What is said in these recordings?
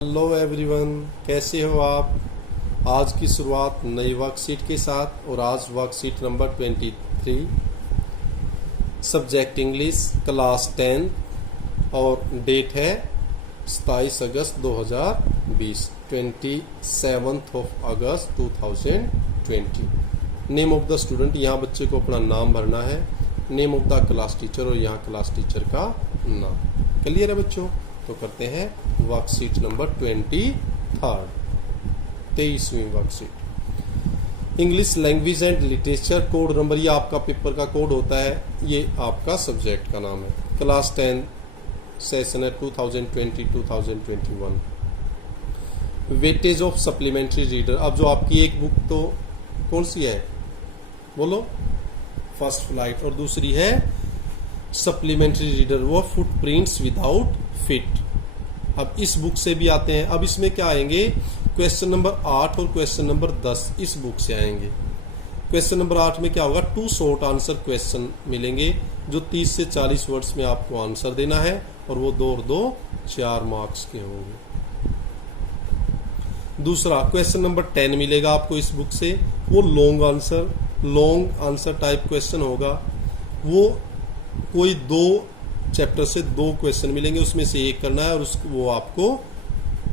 Hello everyone, कैसे हो आप। आज की शुरुआत नई वर्कशीट के साथ और आज worksheet number 23, subject English, class 10 और डेट है 27 अगस्त 2020, 27th of August 2020। Name of the student, यहाँ बच्चे को अपना नाम भरना है। Name of the class teacher और यहाँ क्लास टीचर का नाम। क्लियर है बच्चों? तो करते हैं वर्कशीट नंबर 23वीं worksheet. English language and literature code number, ये आपका पेपर का कोड होता है, ये आपका सब्जेक्ट का नाम है। क्लास 10 सेशन है 2020-2021। वेटेज ऑफ सप्लीमेंट्री रीडर, अब जो आपकी एक बुक तो कौन सी है बोलो, फर्स्ट फ्लाइट, और दूसरी है सप्लीमेंट्री रीडर वो फुटप्रिंट्स विदाउट फिट। अब इस बुक से भी आते हैं। अब इसमें क्या आएंगे, क्वेश्चन नंबर 8 और क्वेश्चन नंबर 10 इस बुक से आएंगे। क्वेश्चन नंबर 8 में क्या होगा, 2 शॉर्ट आंसर क्वेश्चन मिलेंगे जो 30 से 40 वर्ड्स में आपको आंसर देना है और वो 2 और 2 4 मार्क्स के होंगे। दूसरा क्वेश्चन नंबर 10 मिलेगा आपको इस बुक से, वो लॉन्ग आंसर टाइप क्वेश्चन होगा। वो कोई 2 चैप्टर से 2 क्वेश्चन मिलेंगे, उसमें से एक करना है और वो आपको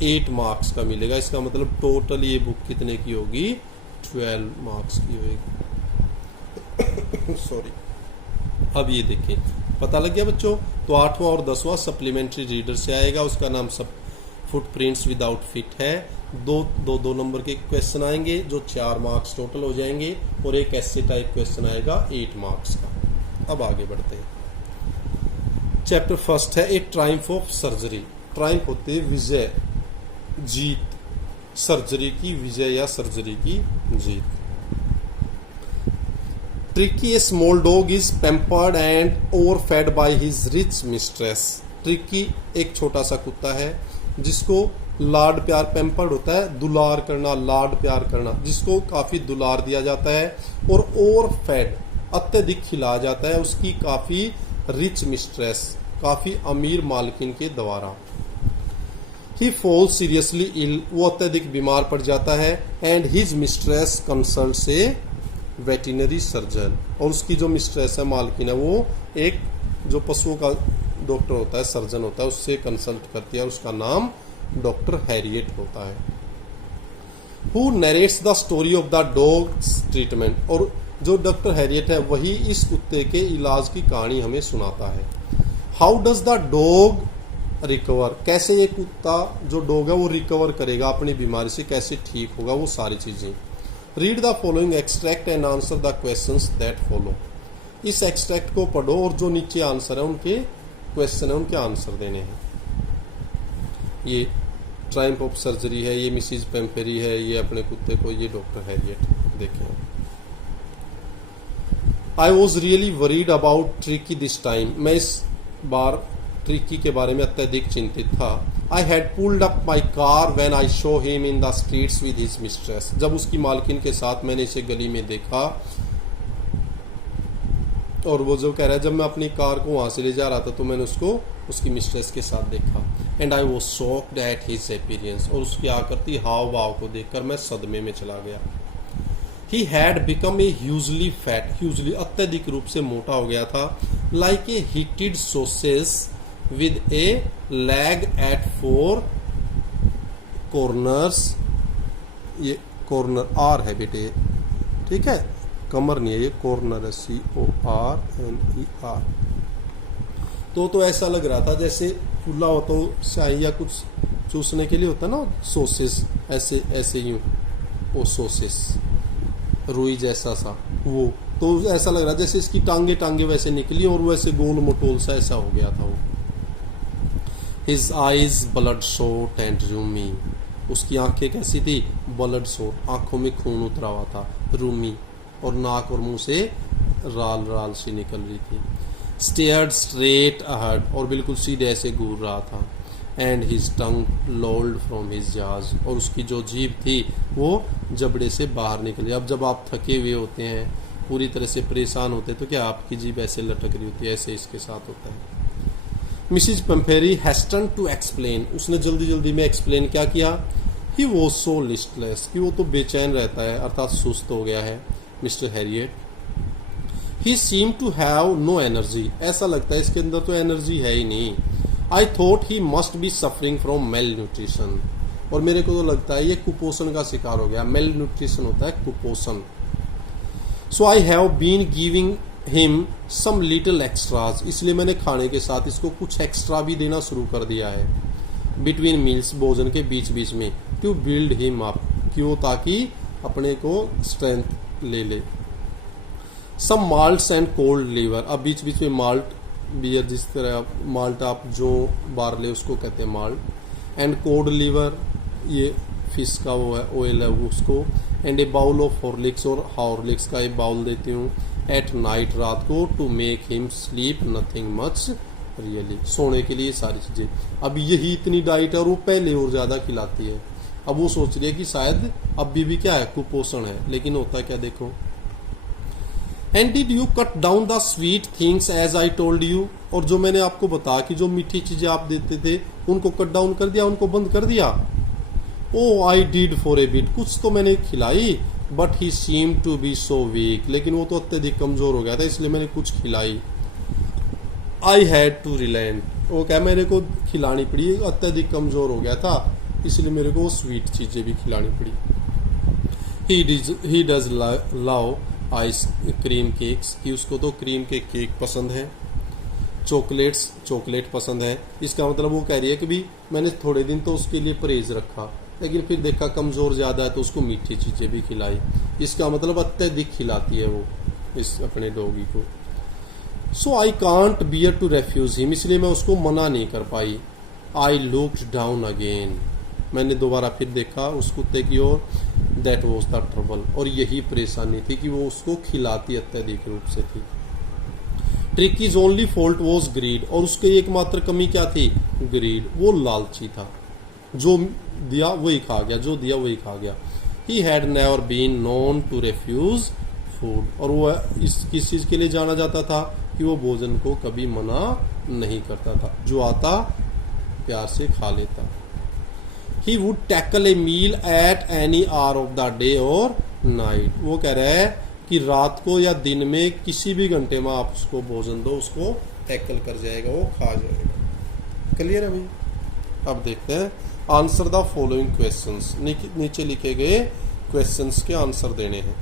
8 मार्क्स का मिलेगा। इसका मतलब टोटल ये बुक कितने की होगी, 12 मार्क्स की होगी। सॉरी। अब ये देखें, पता लग गया बच्चों। तो 8वां और 10वां सप्लीमेंट्री रीडर से आएगा, उसका नाम सब फुटप्रिंट्स विदाउट फिट है। 2 नंबर के क्वेश्चन आएंगे जो 4 मार्क्स टोटल हो जाएंगे और एक ऐसे टाइप क्वेश्चन आएगा 8 मार्क्स का। अब आगे बढ़ते हैं। चैप्टर फर्स्ट है ए ट्रायम्फ ऑफ सर्जरी। ट्रायम्फ होते है विजय, जीत, सर्जरी की विजय या सर्जरी की जीत। Tricki a small dog is pampered and overfed by his rich mistress. Tricki एक छोटा सा कुत्ता है जिसको लाड प्यार, पैम्पर्ड होता है दुलार करना, लाड प्यार करना, जिसको काफी दुलार दिया जाता है, और ओवरफेड अत्यधिक खिलाया जाता है उसकी काफी रिच मिस्ट्रेस, काफी अमीर मालकिन के द्वारा। ही फॉल सीरियसली इल, वो अत्यधिक बीमार पड़ जाता है। एंड हिज मिस्ट्रेस कंसल्ट से वेटिनरी सर्जन, और उसकी जो मिस्ट्रेस है, मालकिन है, वो एक जो पशुओं का डॉक्टर होता है, सर्जन होता है, उससे कंसल्ट करती है। उसका नाम डॉक्टर हैरियट होता है। Who narrates the story of the dogs treatment, और जो डॉक्टर हैरियट है वही इस कुत्ते के इलाज की कहानी हमें सुनाता है। How does the dog recover, कैसे ये कुत्ता जो डॉग है वो रिकवर करेगा अपनी बीमारी से, कैसे ठीक होगा, वो सारी चीजें। Read the following extract and answer the questions that follow. इस एक्सट्रैक्ट को पढ़ो और जो नीचे आंसर है उनके क्वेश्चन है उनके आंसर देने हैं। ये ट्रायम्फ ऑफ सर्जरी है, ये मिसिज पेम्पेरी है, ये अपने कुत्ते को, ये डॉक्टर हैरियट। देखें, I was really worried about tricky this time, मैं इस बार ट्रिकी के बारे में अत्यधिक चिंतित था। I had pulled up my car when I show him in the streets with his mistress, जब उसकी मालकिन के साथ मैंने इसे गली में देखा, और वो जो कह रहा है जब मैं अपनी कार को वहां से ले जा रहा था तो मैंने उसको उसकी मिस्ट्रेस के साथ देखा। And I was shocked at his appearance, और उसकी आकृति हाव भाव को देखकर मैं सदमे में चला गया। He had become a hugely fat, hugely अत्यधिक रूप से मोटा हो गया था, like a heated sausage with a leg at 4 corners। ये कॉर्नर आर है बेटे, ठीक है, कमर नहीं है, ये कॉर्नर है, CORNER। तो ऐसा लग रहा था जैसे फूला हो तो शाही या कुछ चूसने के लिए होता है ना, सोसेस, ऐसे यूं, वो सोसेस रुई जैसा सा, वो तो ऐसा लग रहा जैसे इसकी टांगे वैसे निकली और वैसे गोल मोटोल सा ऐसा हो गया था वो। His eyes blood shot and Rumi, उसकी आंखें कैसी थी, ब्लड शॉट, आंखों में खून उतरा हुआ था, रूमी, और नाक और मुंह से राल सी निकल रही थी। स्टेयर्ड स्ट्रेट अहेड, और बिल्कुल सीधे ऐसे घूर रहा था। And his tongue लॉल्ड from his जाज, और उसकी जो जीभ थी वो जबड़े से बाहर निकली। अब जब आप थके हुए होते हैं, पूरी तरह से परेशान होते हैं, तो क्या आपकी जीभ ऐसे लटक रही होती है, ऐसे इसके साथ होता है। मिसिज पेम्फेरी हेस्टन टू एक्सप्लेन, उसने जल्दी जल्दी में एक्सप्लेन क्या किया, ही वॉज सो लिस्टलेस, कि वो तो बेचैन रहता है अर्थात सुस्त हो गया है mister Harriet. He seem to have no energy, ऐसा लगता है इसके अंदर तो एनर्जी है ही नहीं। I thought he must be suffering from mail nutrition, और मेरे को तो लगता है ये कुपोषण का शिकार हो गया। मेल न्यूट्रिशन होता है कुपोषण। So I have been giving him some little extras, इसलिए मैंने खाने के साथ इसको कुछ एक्स्ट्रा भी देना शुरू कर दिया है बिटवीन मील्स, भोजन के बीच बीच में, टू बिल्ड हिम अप, क्यों, ताकि अपने को स्ट्रेंथ ले ले। सम माल्ट्स एंड कोल्ड लीवर, अब बीच बीच में माल्ट बियर, जिस तरह माल्ट आप जो बारले उसको कहते हैं माल्ट, एंड कोल्ड लीवर ये फिश का वो है ऑयल है उसको, and a bowl of Horlicks, और हॉर्लिक्स का एक बाउल देती हूँ एट नाइट, रात को, to make him sleep nothing much really, सोने के लिए सारी चीज़ें। अब यही इतनी डाइट है और वो पहले और ज़्यादा खिलाती है। अब वो सोच रही है कि शायद अब भी क्या है, कुपोषण है, लेकिन होता क्या देखो। And did you cut down the sweet things as I told you, और जो मैंने आपको बताया कि जो मीठी चीज़ें आप देते थे उनको कट डाउन कर दिया, उनको बंद कर दिया। Oh I did for a bit, कुछ तो मैंने खिलाई, but he seem to be so weak, लेकिन वो तो अत्यधिक कमजोर हो गया था, इसलिए मैंने कुछ खिलाई। आई हैड टू रिलेंट, वो क्या मेरे को खिलानी पड़ी, अत्यधिक कमजोर हो गया था, इसलिए मेरे को स्वीट चीजें भी खिलानी पड़ी। He does love ice cream cakes, कि उसको तो क्रीम के केक पसंद है, चॉकलेट पसंद है। इसका मतलब वो कह रही है कि भी मैंने थोड़े दिन तो उसके लिए परहेज रखा, लेकिन फिर देखा कमज़ोर ज़्यादा है तो उसको मीठी चीज़ें भी खिलाई। इसका मतलब अत्यधिक खिलाती है वो इस अपने डॉगी को। So I can't bear to refuse him, इसलिए मैं उसको मना नहीं कर पाई। आई लुक्ड डाउन अगेन, मैंने दोबारा फिर देखा उस कुत्ते की ओर। दैट वॉज द ट्रबल, और यही परेशानी थी कि वो उसको खिलाती अत्यधिक रूप से थी। Tricki's only fault was greed, और उसकी एकमात्र कमी क्या थी, ग्रीड, वो लालची था, जो दिया वही खा गया, जो दिया वही खा गया। He had never been known to refuse food, और वो किस चीज़ के लिए जाना जाता था कि वो भोजन को कभी मना नहीं करता था, जो आता प्यार से खा लेता। He would tackle a meal at any hour of the day और नाइट, वो कह रहा है कि रात को या दिन में किसी भी घंटे में आप उसको भोजन दो, उसको टैकल कर जाएगा, वो खा जाएगा। क्लियर है भाई। अब देखते हैं आंसर द फॉलोइंग क्वेश्चंस, नीचे लिखे गए क्वेश्चंस के आंसर देने हैं।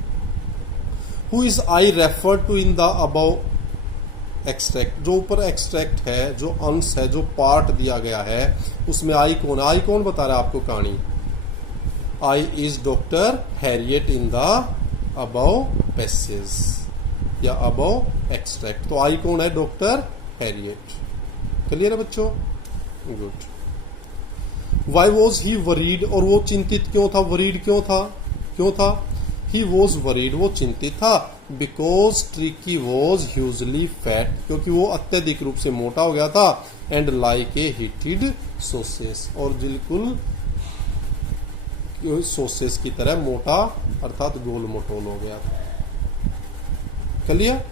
Who is I refer to in the above extract, जो ऊपर एक्सट्रैक्ट है, जो अंश है, जो पार्ट दिया गया है, उसमें आई कौन है, आई कौन बता रहा है आपको कहानी। I is doctor Herriot in the above passage या अबव एक्सट्रैक्ट, तो आई कौन है, डॉक्टर हैरियट। क्लियर है बच्चों, good. Why was he worried, और वो चिंतित क्यों था, वरीड क्यों था, ही वॉज वरीड, वो चिंतित था, because tricky was hugely fat, क्योंकि वो अत्यधिक रूप से मोटा हो गया था, एंड लाइक ए हीटेड सोसेस, और बिल्कुल सोसेस की तरह मोटा अर्थात गोल मोटोल हो गया था। Clear,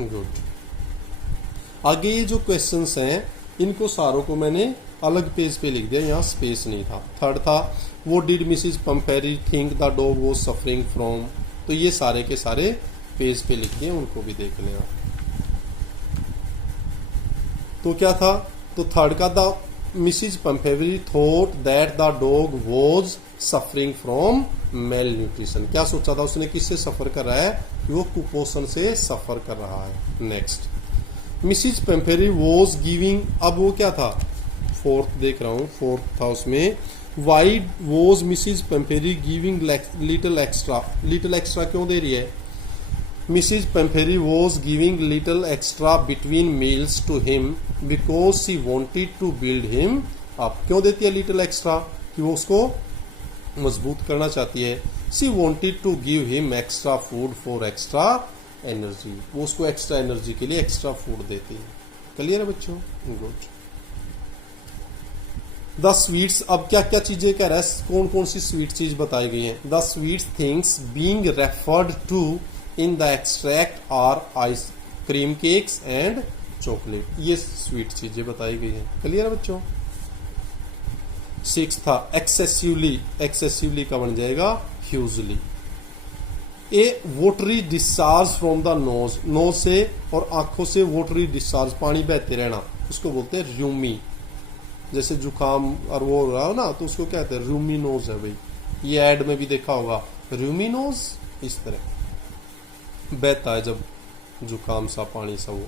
good. आगे ये जो क्वेश्चंस हैं इनको सारों को मैंने अलग पेज पे लिख दिया, यहाँ स्पेस नहीं था। थर्ड था वो did Mrs Pumphrey think the dog was suffering from, तो ये सारे के सारे पेज पे लिख दिए, उनको भी देख लेना। तो क्या था, तो थर्ड का the Mrs Pumphrey thought that the dog was suffering from malnutrition, क्या सोचा था उसने, किससे सफर कर रहा है, कि वो कुपोषण से सफर कर रहा है। Next, Mrs Pumphrey was giving, अब वो क्या था, फोर्थ देख रहा हूं, फोर्थ था उसमें, why was Mrs Pumphrey giving little extra क्यों दे रही है, Mrs Pumphrey was giving little extra between meals to him because she wanted to build him up, क्यों देती है लिटिल एक्स्ट्रा, कि वो उसको मजबूत करना चाहती है। She wanted to give him extra food for extra energy, वो उसको एक्स्ट्रा एनर्जी के लिए एक्स्ट्रा फूड देती है। क्लियर है बच्चों, गुड। द स्वीट्स, अब क्या क्या चीजें कह रहा है, कौन कौन सी स्वीट चीज बताई गई हैं। The sweet things being referred to in the extract are ice cream cakes and chocolate, ये स्वीट चीजें बताई गई हैं। क्लियर है बच्चों। 6 था एक्सेसिवली, एक्सेसिवली का बन जाएगा hugely. A watery discharge from the nose, nose से और आंखों से वोटरी डिस्चार्ज, पानी बहते रहना, उसको बोलते हैं रूमी। जैसे जुकाम और वो हो रहा हो ना, तो उसको कहते हैं रूमी नोज है भाई। ये एड में भी देखा होगा, रूमी नोज, इस तरह बहता है जब जुकाम सा, पानी सा वो।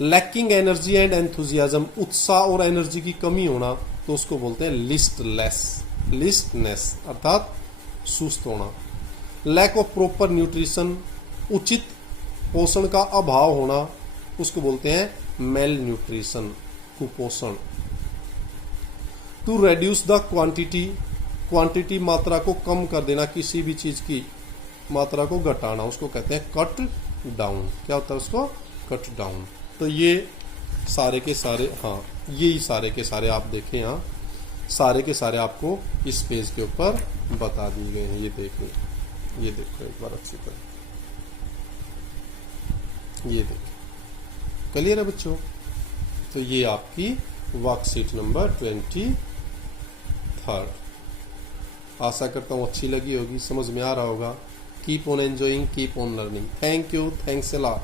लैकिंग एनर्जी एंड एंथुजियाज्म, उत्साह और एनर्जी की कमी होना, तो उसको बोलते हैं लिस्टलेस, लिस्टनेस अर्थात सुस्त होना। लैक ऑफ प्रॉपर न्यूट्रिशन, उचित पोषण का अभाव होना, उसको बोलते हैं मेल न्यूट्रिशन, कुपोषण। To reduce the quantity, quantity मात्रा को कम कर देना, किसी भी चीज की मात्रा को घटाना, उसको कहते हैं कट डाउन। क्या होता है उसको? Cut down. तो ये सारे के सारे, हाँ यही सारे के सारे आप देखें, यहाँ सारे के सारे आपको इस पेज के ऊपर बता दिए गए हैं। ये देखो, ये देखो एक बार अच्छी तरह, ये देखो। क्लियर है बच्चों। तो ये आपकी वर्कशीट नंबर 23। आशा करता हूँ अच्छी लगी होगी, समझ में आ रहा होगा। Keep on enjoying, keep on learning. Thank you, thanks a lot.